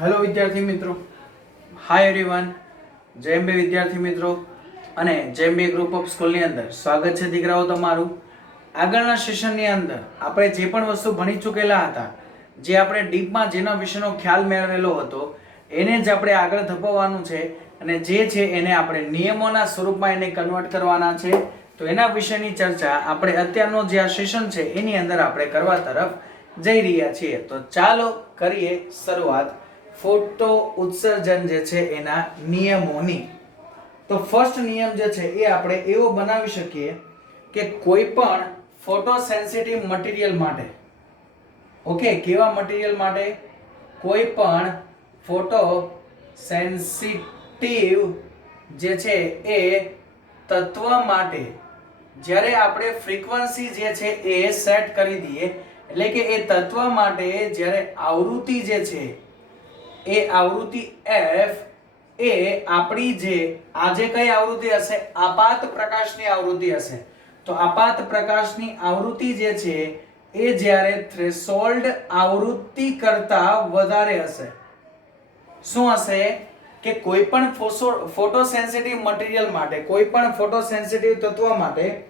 Hello વિદ્યાર્થી મિત્રો. Hi everyone જેમ બે વિદ્યાર્થી મિત્રો. અને જેમ બે ગ્રુપ ઓફ સ્કૂલની અંદર સ્વાગત છે દીકરાઓ તમારું. આગળના સેશનની અંદર આપણે જે પણ વસ્તુ ભણી ચૂકેલા હતા, જે આપણે ડીપમાં જેના વિશેનો ખ્યાલ મેળવેલો હતો, એને જ આપણે આગળ ધપાવવાનું છે અને જે છે એને આપણે નિયમોના સ્વરૂપમાં એને કન્વર્ટ કરવાના છે. તો એના વિશેની ચર્ચા આપણે અત્યારનો જે આ સેશન છે એની અંદર આપણે કરવા તરફ જઈ રહ્યા છીએ. તો ચાલો કરીએ શરૂઆત. ફોટો ઉત્સર્જન જે છે એના નિયમોની. તો ફર્સ્ટ નિયમ જે છે એ આપણે એવો બનાવી શકીએ કે કોઈ પણ ફોટો સેન્સિટિવ મટીરિયલ માટે. ઓકે કેવા મટીરિયલ માટે? કોઈ પણ ફોટો સેન્સિટિવ જે છે એ તત્વ માટે. જ્યારે આપણે ફ્રીક્વન્સી જે છે એ સેટ કરી દઈએ એટલે કે એ તત્વ માટે જ્યારે આવૃત્તિ જે છે, એ આવૃત્તિ એફ એ આપણી જે આજે કઈ આવૃત્તિ હશે? આપાત પ્રકાશની આવૃત્તિ હશે. તો આપાત પ્રકાશની આવૃત્તિ જે છે, એ જ્યારે થ્રેશોલ્ડ આવૃત્તિ કરતા વધારે હશે. શું હશે? કે કોઈ પણ ફોટો સેન્સિટિવ મટીરિયલ માટે, કોઈ પણ ફોટો સેન્સિટિવ તત્વ માટે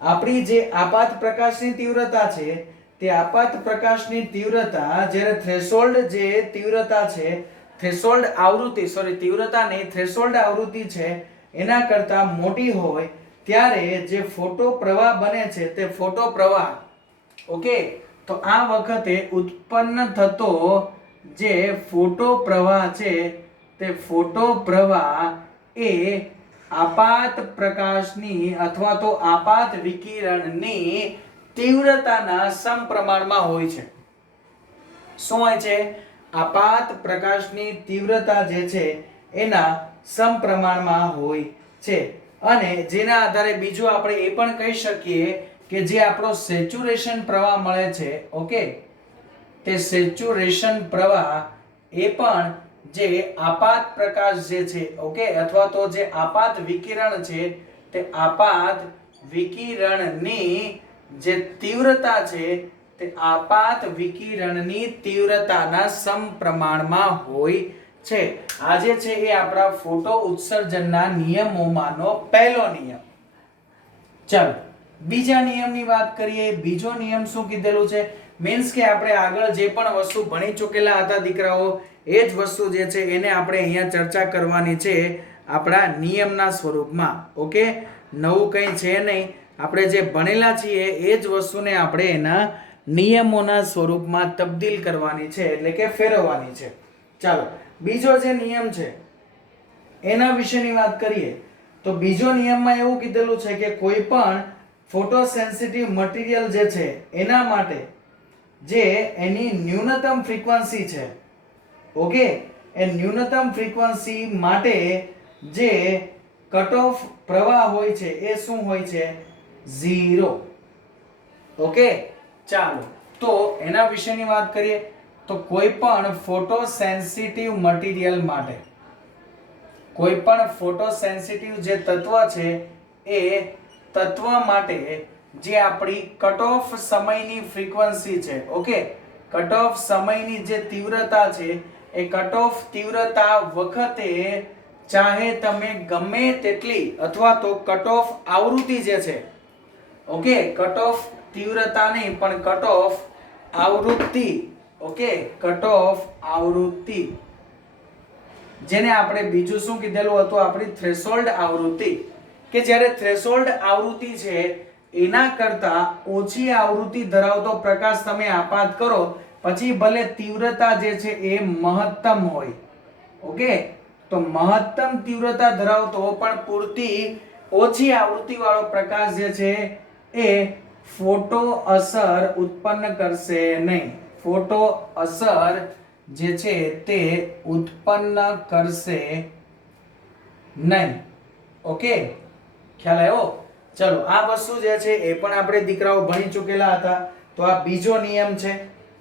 આપણી જે આપાત પ્રકાશની તીવ્રતા છે તે આપાત પ્રકાશની તીવ્રતા જ્યારે થ્રેશોલ્ડ જે તીવ્રતા છે થ્રેશોલ્ડ આવૃત્તિ સોરી તીવ્રતા નહીં થ્રેશોલ્ડ આવૃત્તિ છે, એના કરતા મોટી હોય, ત્યારે જે ફોટો પ્રવાહ બને છે તે ફોટો પ્રવાહ. ઓકે? તો આ વખતે ઉત્પન્ન થતો જે ફોટો પ્રવાહ છે, તે ફોટો પ્રવાહ એ આપાત પ્રકાશની અથવા તો આપાત વિકિરણની તીવ્રતાના સમપ્રમાણમાં હોય છે. શું હોય છે? આપાત પ્રકાશની તીવ્રતા જે છે, એના સમપ્રમાણમાં હોય છે. અને જેના આધારે બીજું આપણે એ પણ કહી શકીએ કે જે આપણો સેચ્યુરેશન પ્રવાહ મળે છે, ઓકે? તે સેચ્યુરેશન પ્રવાહ એ પણ જે આપાત પ્રકાશ જે છે, ઓકે? અથવા તો જે આપાત વિકિરણ છે, તે આપાત વિકિરણની જે તીવ્રતા છે તે આપાત વિકિરણની તીવ્રતાના સમપ્રમાણમાં હોય છે. આ જે છે એ આપણા ફોટો ઉત્સર્જનના નિયમોમાંનો પહેલો નિયમ. ચાલો, બીજા નિયમની વાત કરીએ. બીજો નિયમ શું કીધેલું છે? મીન્સ કે આપણે આગળ જે પણ વસ્તુ ભણી ચૂકેલા હતા દીકરાઓ, એ જ વસ્તુ જે છે એને આપણે અહીંયા ચર્ચા કરવાની છે આપણા નિયમના સ્વરૂપમાં. ઓકે? નવું કંઈ છે નહીં. આપણે જે ભણેલા છીએ, એ જ વસ્તુને આપણે એના નિયમોના સ્વરૂપમાં તબદીલ કરવાની છે, એટલે કે ફેરવવાની છે. ચાલો, બીજો જે નિયમ છે, એના વિશેની વાત કરીએ, તો બીજો નિયમમાં એવું કીધેલું છે કે કોઈ પણ ફોટો સેન્સિટિવ મટીરિયલ જે છે, એના માટે જે એની ન્યૂનતમ ફ્રીક્વન્સી છે, ઓકે? એ ન્યૂનતમ ફ્રીક્વન્સી માટે જે કટ ઓફ પ્રવાહ હોય છે, એ શું હોય છે? ઝીરો. ઓકે? ચાલો. તો એના વિશેની વાત કરીએ, તો કોઈ પણ ફોટો સેન્સિટિવ મટીરિયલ માટે, કોઈ પણ ફોટો સેન્સિટિવ જે તત્વ છે, એ તત્વ માટે જે આપણી કટ ઓફ સમયની ફ્રીક્વન્સી છે, ઓકે? કટ ઓફ સમયની જે તીવ્રતા છે, એ કટ ઓફ તીવ્રતા વખતે ચાહે તમે ગમે તેટલી અથવા તો કટ ઓફ આવૃત્તિ જે છે ઓકે કટ ઓફ તીવ્રતા નહીં, પણ કટ ઓફ આવૃત્તિ. ઓકે કટ ઓફ આવૃત્તિ. જેને આપણે બીજું શું કીધેલું હતું? આપણી થ્રેશોલ્ડ આવૃત્તિ. કે જ્યારે થ્રેશોલ્ડ આવૃત્તિ છે, એના કરતા ઓછી આવૃત્તિ ધરાવતો પ્રકાશ તમે આપાત કરો, પછી ભલે તીવ્રતા જે છે એ મહત્તમ હોય. ઓકે તો મહત્તમ તીવ્રતા ધરાવતો, પણ પૂરતી ઓછી આવૃત્તિ વાળો પ્રકાશ જે છે એ ફોટો અસર ઉત્પન્ન કરશે નહીં. ફોટો અસર જે છે તે ઉત્પન્ન કરશે નહીં. ઓકે? ખ્યાલ આવ્યો? ચલો, આ વસ્તુ જે છે એ પણ આપણે દીકરાઓ ભણી ચૂકેલા હતા. તો આ બીજો નિયમ છે.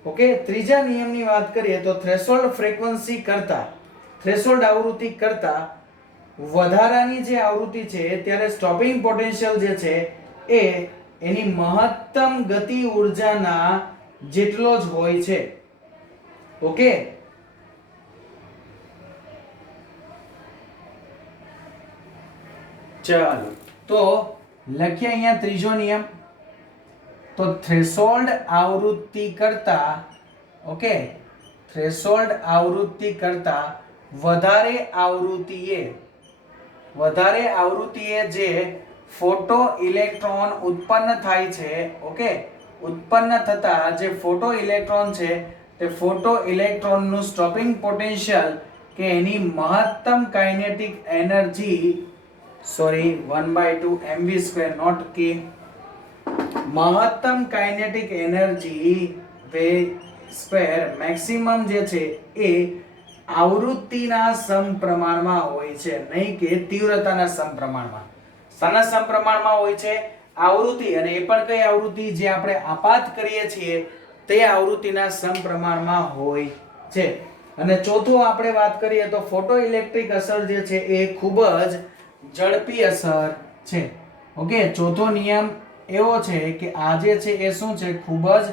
ઓકે? ત્રીજા નિયમની વાત કરીએ તો થ્રેશોલ્ડ ફ્રીક્વન્સી કરતા થ્રેશોલ્ડ આવૃત્તિ કરતા વધારાની જે આવૃત્તિ છે, ત્યારે સ્ટોપિંગ પોટેન્શિયલ જે છે એ એની મહત્તમ ગતિ ઉર્જાના જેટલો જ હોય છે. ઓકે? ચાલો. તો લખીએ અહીંયા ત્રીજો નિયમ. તો થ્રેશોલ્ડ આવૃત્તિ કરતા, ઓકે? થ્રેશોલ્ડ આવૃત્તિ કરતા વધારે આવૃત્તિએ વધારે આવૃત્તિએ જે ફોટો ઇલેક્ટ્રોન ઉત્પન્ન થાય છે, ઓકે? ઉત્પન્ન થતા જે ફોટો ઇલેક્ટ્રોન છે, તે ફોટો ઇલેક્ટ્રોનનું સ્ટોપિંગ પોટેન્શિયલ કે એની મહત્તમ kinetic energy sorry one by two m v square naught કે મહત્તમ kinetic energy v square maximum જે છે, એ આવૃત્તિના સમપ્રમાણમાં હોય છે, નહીં કે તીવ્રતાના સમપ્રમાણમાં. શાના સમપ્રમાણમાં હોય છે. આવૃત્તિ, અને એ પણ કઈ આવૃત્તિ જે આપણે આપાત કરીએ છીએ, તે આવૃત્તિના સમપ્રમાણમાં હોય છે. અને ચોથું આપણે વાત કરીએ તો ફોટો ઇલેક્ટ્રિક અસર જે છે એ ખૂબ જ ઝડપી અસર છે. ઓકે, ચોથો નિયમ એવો છે કે આ જે છે એ શું છે? ખૂબ જ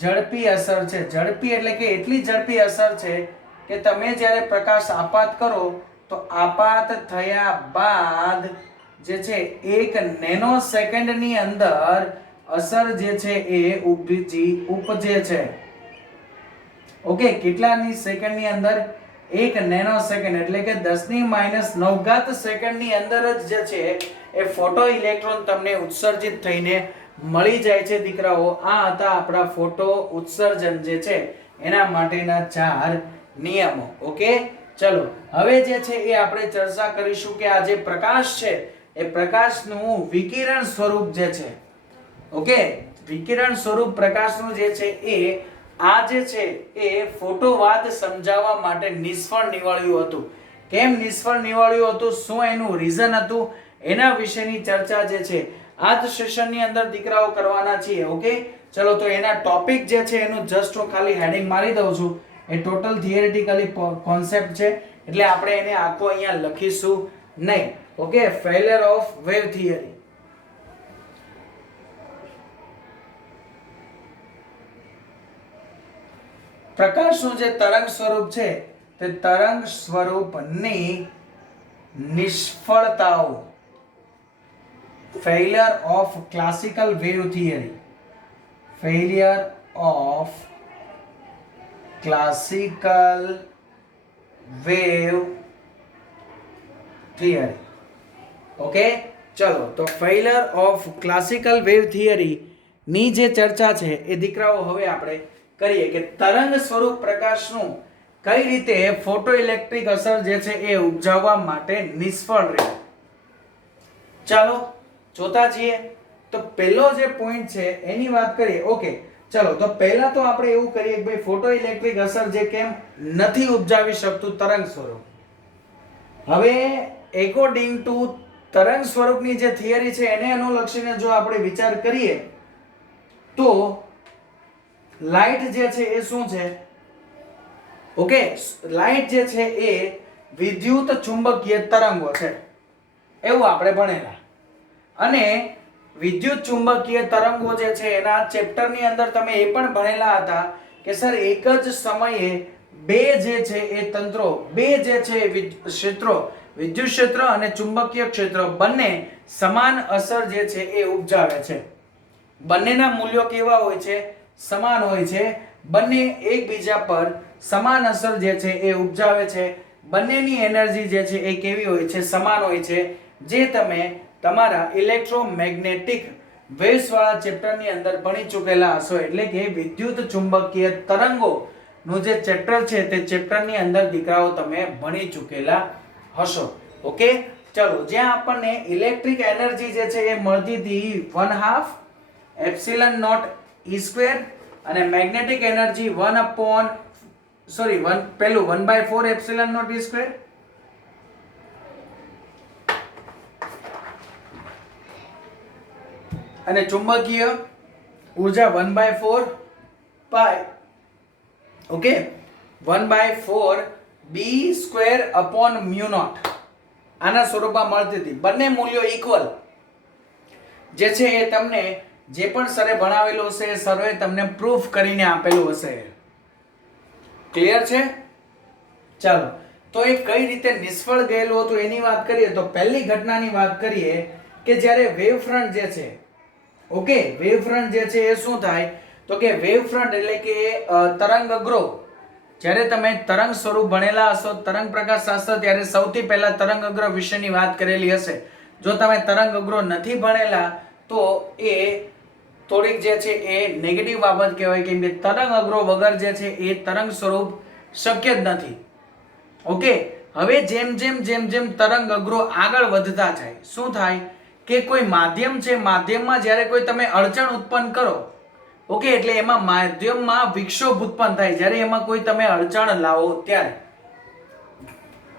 ઝડપી અસર છે. ઝડપી એટલે કે એટલી ઝડપી અસર છે કે તમે જ્યારે પ્રકાશ આપાત કરો, તો આપાત થયા બાદ જે છે, એક નેનો સેકન્ડની અંદર અસર જે છે, એ ઉપજી ઉપજે છે. ઓકે, કેટલાની સેકન્ડની અંદર? એક નેનો સેકન્ડ એટલે કે દસની માઇનસ નવઘાત સેકન્ડની અંદર જ જે છે, એ ફોટો ઇલેક્ટ્રોન તમને ઉત્સર્જિત થઈને મળી જાય છે, દીકરાઓ. આ હતા આપણા ફોટો ઉત્સર્જન જે છે, એના માટેના ચાર નિયમો. ઓકે? ચલો, હવે જે છે, એ આપણે ચર્ચા કરીશું કે આ જે પ્રકાશ છે એ પ્રકાશનું વિકિરણ સ્વરૂપ જે છે, ઓકે? વિકિરણ સ્વરૂપ પ્રકાશનું જે છે એ, આ જે છે એ ફોટોવાદ સમજાવવા માટે નિષ્ફળ નિવાળ્યું હતું. કેમ નિષ્ફળ નિવાળ્યું હતું? શું એનું રીઝન હતું? એના વિશેની ચર્ચા જે છે આ જ સેશનની અંદર દીકરાઓ કરવાના છીએ, ઓકે? ચલો, તો એના ટોપિક જે છે એનું જસ્ટ હું ખાલી હેડિંગ મારી દઉં છું. એ ટોટલ થિયરેટિકલી કોન્સેપ્ટ છે. એટલે આપણે એને આખો અહીંયા લખીશું નહીં. Okay failure of wave theory પ્રકાશનું જે તરંગ સ્વરૂપ છે, તે તરંગ સ્વરૂપની નિષ્ફળતાઓ. Failure of classical wave theory failure of classical wave theory okay? ચલો, તો ફેલર ઓફ ક્લાસિકલ વેવ થિયરીની જે ચર્ચા છે એ દીકરાઓ હવે આપણે કરીએ કે તરંગ સ્વરૂપ પ્રકાશનું કઈ રીતે ફોટો ઇલેક્ટ્રિક અસર જે છે એ ઉપજાવવા માટે નિષ્ફળ રહે? ચાલો, જોતા છીએ તો પહેલો જે પોઈન્ટ છે એની વાત કરીએ. ઓકે, ચલો, તો પહેલા તો આપણે એવું કરીએ કે ભાઈ ફોટો ઇલેક્ટ્રિક અસર જે કેમ નથી ઉપજાવી શકતું તરંગ સ્વરૂપ. હવે એકોર્ડિંગ ટુ તરંગ સ્વરૂપની જે થિયરી છે, એને અનુલક્ષીને જો આપણે વિચાર કરીએ, તો લાઇટ જે છે એ શું છે? ઓકે, લાઇટ જે છે એ વિદ્યુત ચુંબકીય તરંગો છે. એવું આપણે ભણેલા. અને વિદ્યુત ચુંબકીય તરંગો જે છે, એના ચેપ્ટરની અંદર તમે એ પણ ભણેલા હતા કે સર, એક જ સમયે બે જે છે એ તંત્રો, બે જે છે ક્ષેત્રો વિદ્યુત ક્ષેત્ર અને ચુંબકીય ક્ષેત્ર બંને સમાન અસર જે છે એ ઉપજાવે છે. બંનેના મૂલ્યો કેવા હોય છે? સમાન હોય છે. બંને એકબીજા પર સમાન અસર જે છે એ ઉપજાવે છે. બંનેની એનર્જી જે છે એ કેવી હોય છે? સમાન હોય છે. જે તમે તમારા ઇલેક્ટ્રોમેગ્નેટિક વેવ્સવાળા ચેપ્ટરની અંદર ભણી ચૂકેલા હશો, એટલે કે વિદ્યુત ચુંબકીય તરંગોનું જે ચેપ્ટર છે તે ચેપ્ટરની અંદર દીકરાઓ તમે ભણી ચૂકેલા હશો. ઓકે? ચલો, જ્યાં આપણને ઇલેક્ટ્રિક એનર્જી જે છે એ મળતી હતી one half epsilon naught E square અને magnetic energy one upon sorry one પેલું one by four epsilon naught E square અને ચુંબકીય ઊર્જા one by four pi okay? One by four B square upon mu naught આના સ્વરૂપમાં મળતી હતી. બંને મૂલ્યો ઇક્વલ જે છે એ તમને જે પણ સરે ભણાવેલું હશે, એ સરોએ તમને પ્રૂફ કરીને આપેલું હશે. ક્લિયર છે? ચાલો. તો એ કઈ રીતે નિષ્ફળ ગયેલું હતું એની વાત કરીએ તો પહેલી ઘટનાની વાત કરીએ કે જ્યારે વેવ ફ્રન્ટ જે છે ઓકે વેવ ફ્રન્ટ જે છે એ શું થાય? તો કે વેવ ફ્રન્ટ એટલે કે તરંગ અગ્રો. જ્યારે તમે તરંગ સ્વરૂપ ભણેલા હશો, તરંગ પ્રકાશ શાસ્ત્ર ત્યારે સૌથી પહેલા તરંગ અગ્ર વિશેની વાત કરેલી હશે. જો તમે તરંગ અગ્રો નથી ભણેલા, તો એ થોડીક જે છે એ નેગેટિવ બાબત કહેવાય. કેમ કે તરંગ અગ્રો વગર જે છે એ તરંગ સ્વરૂપ શક્ય જ નથી. ઓકે? હવે જેમ જેમ જેમ જેમ તરંગ અગ્રો આગળ વધતા જાય, શું થાય? કે કોઈ માધ્યમ છે, માધ્યમમાં જ્યારે કોઈ તમે અડચણ ઉત્પન્ન કરો ઓકે, એટલે એમાં માધ્યમમાં વિક્ષોભ ઉત્પન્ન થાય. જ્યારે એમાં કોઈ તમે અડચણ લાવો ત્યારે.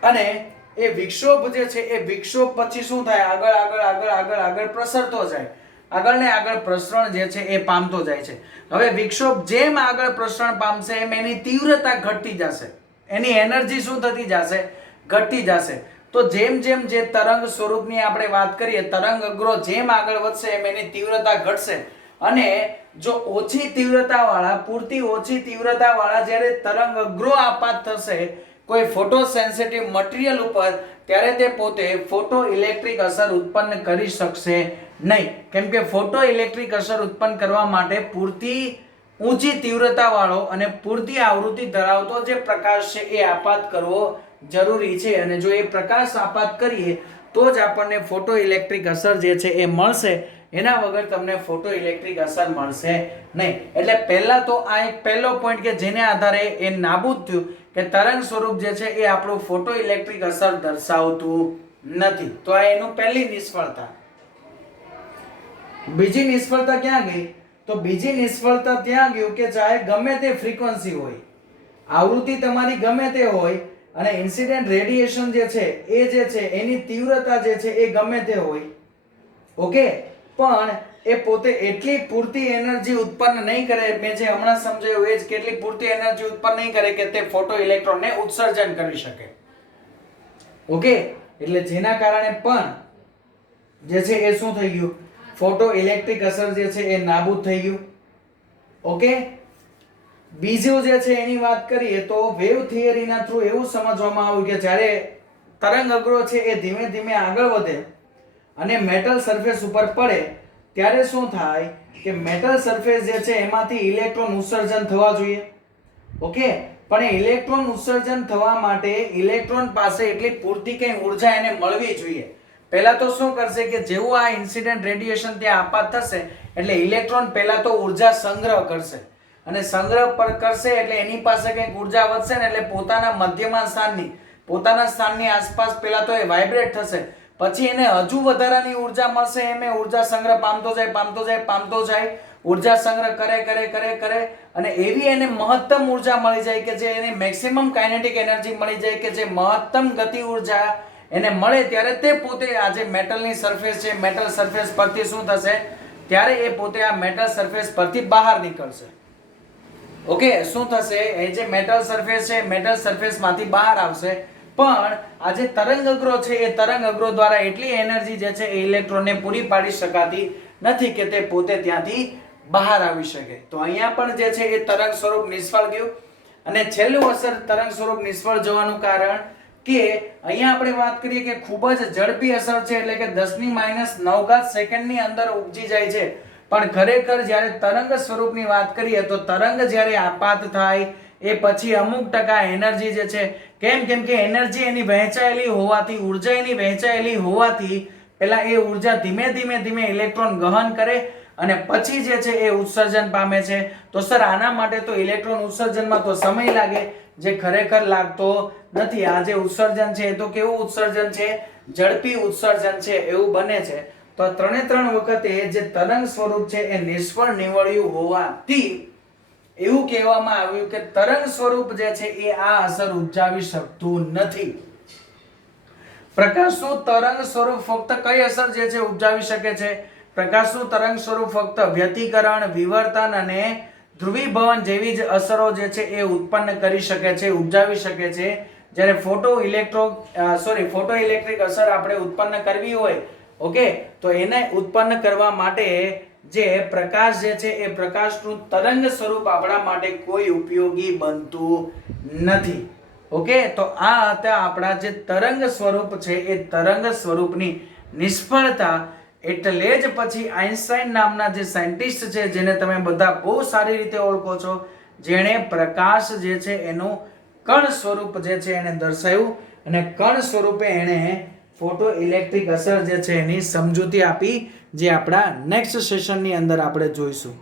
અને એ વિક્ષોભ જે છે, એ વિક્ષોભ પછી શું થાય? આગળ આગળ આગળ આગળ આગળ પ્રસરતો જાય. આગળ ને આગળ પ્રસરણ જે છે, એ પામતો જાય છે. હવે વિક્ષોભ જેમ આગળ પ્રસરણ પામશે, એમ એની તીવ્રતા ઘટતી જશે. એની એનર્જી શું થતી જશે? ઘટતી જશે. તો જેમ જેમ જે તરંગ સ્વરૂપની આપણે વાત કરીએ, તરંગ અગ્રો જેમ આગળ વધશે, એમ એની તીવ્રતા ઘટશે. અને જો ઓછી તીવ્રતા વાળા પૂરતી ઓછી તીવ્રતા વાળા જ્યારે તરંગ અગ્રો આપાત થશે, કોઈ ફોટો સેન્સિટિવ મટીરિયલ ઉપર, ત્યારે તે પોતે ફોટો ઇલેક્ટ્રિક અસર ઉત્પન્ન કરી શકશે નહીં. કેમ કે ફોટો ઇલેક્ટ્રિક અસર ઉત્પન્ન કરવા માટે પૂરતી ઊંચી તીવ્રતા વાળો અને પૂરતી આવૃત્તિ ધરાવતો જે પ્રકાશ છે એ આપાત કરવો જરૂરી છે. અને જો એ પ્રકાશ આપાત કરીએ, તો જ આપણને ફોટો ઇલેક્ટ્રિક અસર જે છે એ મળશે. એના વગર તમને ફોટો ઇલેક્ટ્રિક અસર મળશે નહીં. એટલે પહેલાં તો આ એક પહેલો પોઈન્ટ કે જેને આધારે એ નાબૂદ થયું કે તરંગ સ્વરૂપ જે છે એ આપણું ફોટો ઇલેક્ટ્રિક અસર દર્શાવતું નથી. તો આ એનું પહેલી નિષ્ફળતા. બીજી નિષ્ફળતા ક્યાં ગઈ? તો બીજી નિષ્ફળતા ત્યાં ગયું કે ચાહે ગમે તે ફ્રીક્વન્સી હોય, આવૃત્તિ તમારી ગમે તે હોય અને ઇન્સિડેન્ટ રેડિયેશન જે છે એ જે છે એની તીવ્રતા જે છે એ ગમે તે હોય ઓકે પણ એ પોતે એટલી પૂરતી એનર્જી ઉત્પન્ન નહીં કરે. મેં જે હમણાં સમજાયું, એ જ કેટલી પૂરતી એનર્જી ઉત્પન્ન નહીં કરે કે તે ફોટો ઇલેક્ટ્રોનને ઉત્સર્જન કરી શકે. ઓકે? એટલે જેના કારણે પણ જે છે એ શું થઈ ગયું? ફોટો ઇલેક્ટ્રિક અસર જે છે એ નાબૂદ થઈ ગયું. ઓકે? બીજું જે છે એની વાત કરીએ તો વેવ થિયરીના થ્રુ એવું સમજવામાં આવ્યું કે જ્યારે તરંગ અગ્રો છે એ ધીમે ધીમે આગળ વધે અને મેટલ સરફેસ ઉપર પડે, ત્યારે શું થાય કે મેટલ સરફેસ જે છે, એમાંથી ઇલેક્ટ્રોન ઉત્સર્જન થવા જોઈએ. ઓકે? પણ એ ઇલેક્ટ્રોન ઉત્સર્જન થવા માટે ઇલેક્ટ્રોન પાસે એટલી પૂરતી કંઈ ઊર્જા એને મળવી જોઈએ. પહેલાં તો શું કરશે કે જેવું આ ઇન્સિડન્ટ રેડિયેશન ત્યાં આપાત થશે, એટલે ઇલેક્ટ્રોન પહેલાં તો ઊર્જા સંગ્રહ કરશે. અને સંગ્રહ પર કરશે એટલે એની પાસે કંઈક ઊર્જા વધશે ને એટલે પોતાના મધ્યમાં સ્થાનની, પોતાના સ્થાનની આસપાસ પહેલાં તો એ વાઇબ્રેટ થશે. પછી એને હજુ વધારાની ઊર્જા મળશે, એમ એ ઊર્જા સંગ્રહ પામતો જાય પામતો જાય પામતો જાય. ઊર્જા સંગ્રહ કરે કરે કરે કરે. અને એવી એને મહત્તમ ઊર્જા મળી જાય કે જે એને મેક્સિમમ કાઇનેટિક એનર્જી મળી જાય કે જે મહત્તમ ગતિ ઊર્જા એને મળે ત્યારે તે પોતે આ જે મેટલની સરફેસ છે મેટલ સરફેસ પરથી શું થશે? ત્યારે એ પોતે આ મેટલ સરફેસ પરથી બહાર નીકળશે. ઓકે શું થશે? એ જે મેટલ સરફેસ છે મેટલ સરફેસમાંથી બહાર આવશે. પણ આ જે તરંગ અગ્રો છે, એ તરંગ અગ્રો દ્વારા એટલી એનર્જી જે છે, એ ઇલેક્ટ્રોનને પૂરી પાડી શકાતી નથી કે તે પોતે ત્યાંથી બહાર આવી શકે. તો અહીંયા પણ જે છે, એ તરંગ સ્વરૂપ નિષ્ફળ ગયું. અને છેલ્લું અસર તરંગ સ્વરૂપ નિષ્ફળ જવાનું કારણ કે અહીંયા આપણે વાત કરીએ કે ખૂબ જ ઝડપી અસર છે, એટલે કે દસની માઇનસ નવઘાત સેકન્ડની અંદર ઉપજી જાય છે. પણ ખરેખર જ્યારે તરંગ સ્વરૂપની વાત કરીએ તો તરંગ જ્યારે આપાત થાય એ પછી અમુક ટકા એનર્જી જે છે, કેમ કેમ કે એનર્જી એની વહેંચાયેલી હોવાથી, ઊર્જા એની વહેંચાયેલી હોવાથી પહેલાં એ ઊર્જા ધીમે ધીમે ધીમે ઇલેક્ટ્રોન ગહન કરે અને પછી જે છે એ ઉત્સર્જન પામે છે. તો સર, આના માટે તો ઇલેક્ટ્રોન ઉત્સર્જનમાં તો સમય લાગે, જે ખરેખર લાગતો નથી. આ જે ઉત્સર્જન છે એ તો કેવું ઉત્સર્જન છે? ઝડપી ઉત્સર્જન છે, એવું બને છે. તો ત્રણે ત્રણ વખતે જે તરંગ સ્વરૂપ છે એ નિષ્ફળ નીવડ્યું હોવાથી એવું કહેવામાં આવ્યું કે તરંગ સ્વરૂપ જે છે એ આ અસર ઉપજાવી શકતું નથી. પ્રકાશનું તરંગ સ્વરૂપ ફક્ત કઈ અસર જે છે ઉપજાવી શકે છે? પ્રકાશનું તરંગ સ્વરૂપ ફક્ત વ્યતિકરણ, વિવર્તન અને ધ્રુવીભવન જેવી જ અસરો જે છે એ ઉત્પન્ન કરી શકે છે, ઉપજાવી શકે છે. જ્યારે photo electro sorry, photo electric અસર આપણે ઉત્પન્ન કરવી હોય, ઓકે, તો એને ઉત્પન્ન કરવા માટે જે પ્રકાશ જે છે એ પ્રકાશનું તરંગ સ્વરૂપ આપણા માટે કોઈ ઉપયોગી બનતું નથી. ઓકે? તો આ હતા આપણા જે તરંગ સ્વરૂપ છે, એ તરંગ સ્વરૂપની નિષ્ફળતા એટલે જ પછી આઇન્સ્ટાઈન નામના જે સાયન્ટિસ્ટ છે, જેને તમે બધા બહુ સારી રીતે ઓળખો છો, જેણે પ્રકાશ જે છે એનું કણ સ્વરૂપ જે છે એને દર્શાવ્યું અને કણ સ્વરૂપે એણે ફોટો ઇલેક્ટ્રિક અસર જે છે એની સમજૂતી આપી જે આપણા નેક્સ્ટ સેશનની અંદર આપણે જોઈશું.